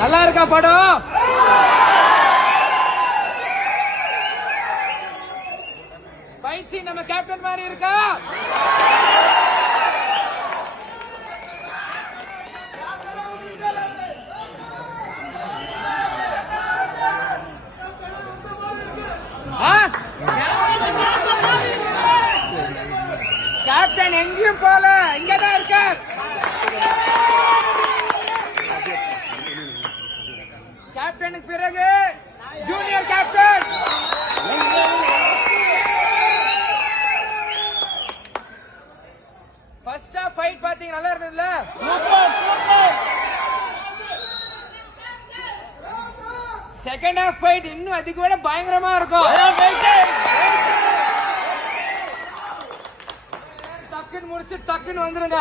நல்லா இருக்கா படம்? ஃபைட் சீன் நம்ம கேப்டன் மாதிரி இருக்கா? கேப்டன் எங்கேயும் போல, இங்கதான் இருக்க. கேப்டனுக்கு பிறகு junior captain. First half fight பாத்தீங்க, நல்லா இருந்ததுல? செகண்ட் ஹாஃப் ஃபைட் இன்னும் அதுக்கு விட பயங்கரமா இருக்கும். டக்குன்னு முடிச்சு டக்குன்னு வந்துருங்க.